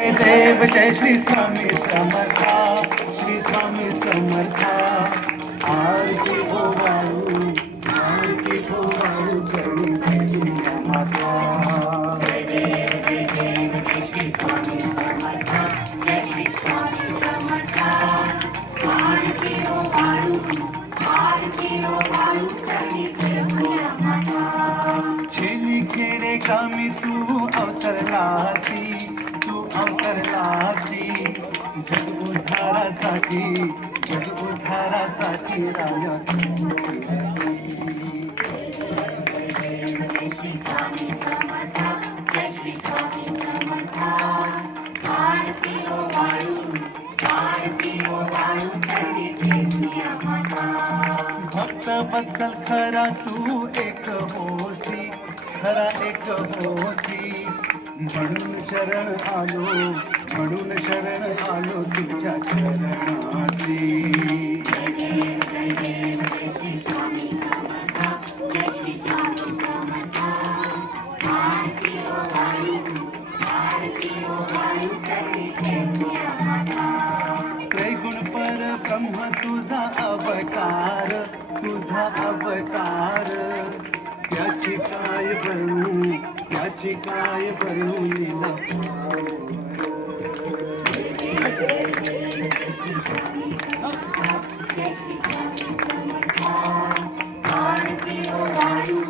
देव जय श्री स्वामी समर्था, श्री स्वामी समर्था. आरती हो वाळू, आरती हो वाळू, करू देवी माता. जय देव जय देव जय श्री स्वामी समर्था, जय श्री स्वामी समर्था. आरती हो वाळू, आरती हो वाळू, चरणी फिरवूया माता. शेली खेडे कामी तू अवतरलासी, तू अवतरलासी. जग उद्धारासाठी, जग उद्धारासाठी राया तू. श्री स्वामी समर्था, जय श्री स्वामी समर्था. आरती हो वाळू, आरती हो वाळू, चरणी फिरवूया माता. भक्त बत्सल खरा तू एक होसी, खरा एक होसी. म्हणून शरण आलो, म्हणून शरण आलो तुझ्या चरणासी. जय देव जय देव जय श्री स्वामी समर्था, जय श्री स्वामी समर्था. आरती हो वाळू, आरती हो वाळू, चरणी फिरवूया माता. त्रैगुण पर ब्रह्म तुझा अवतार, तुझा अवतार. त्याची काय बनू, त्याची काय बनू लीला. आरती हो वाळू,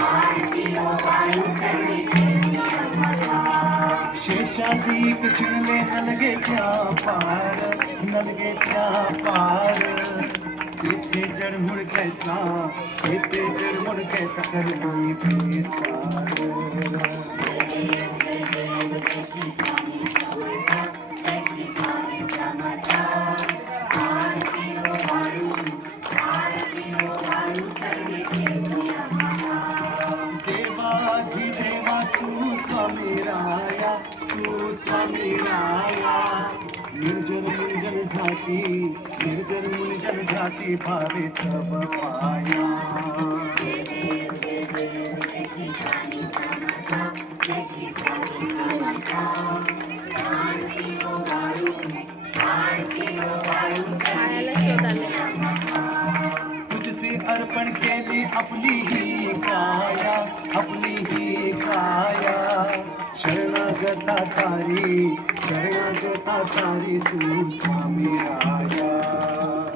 आरती हो वाळू, चरणी फिरवूया माता. शेषाधिक चिणले नलगेच्या पार, नलगेच्या पार. तेथे जडमुड कैसा, तेथे जडमुड कैसा करू पेसार. जय देव जय देव जय श्री स्वामी समर्था, जय श्री स्वामी समर्था. आरती हो वाळू, आरती हो वाळू, चरणी फिरवूया माता. देवाधिदेवा तू स्वामी राया, तू स्वामी राया. निर्जन मुंजन घाती, निर्जन मुंजन घाती भावे तब पाया. जय देव जय देव जय श्री स्वामी समर्था, जय श्री स्वामी समर्था. आरती हो वाळू, आरती हो वाळू, चरणी फिरवूया माता. तुझसे अर्पण केली आपली ही काया, आपली ही काया. शरणागता तारी, शरणागता तारी तू स्वामी राया.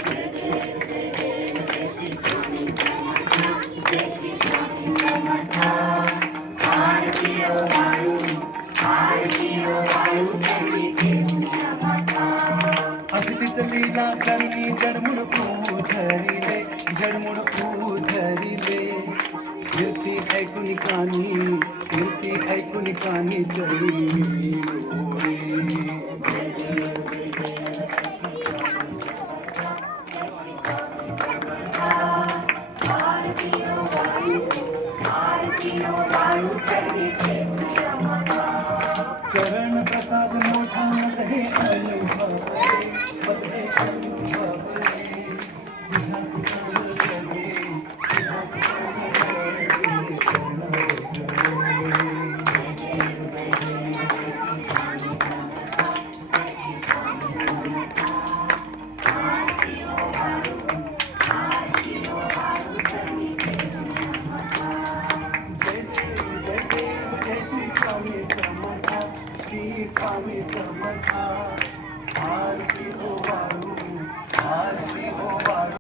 जय देव जय देव जय श्री स्वामी समर्था, जय श्री स्वामी समर्था. आरती हो वाळू, आरती हो वाळू, चरणी फिरवूया माता. अगदीच लीला करणी जडमुड उधरिले, जडमुड उधरिले. कीर्ती ऐकून कानी, कीर्ती ऐकून कानी चढली डोळे. जय देव जय देव आरती हो वाळू, आरती हो वाळू, चरणी फिरवूया माता. चरण प्रसाद मोठा मत हे अनुभवले, मत हे अनुभवले. तुझा सुखान लगे, तुझा सुखान लगे, चरण लगे. जय देव जय देव जय श्री स्वामी समर्था, श्री स्वामी समर्था.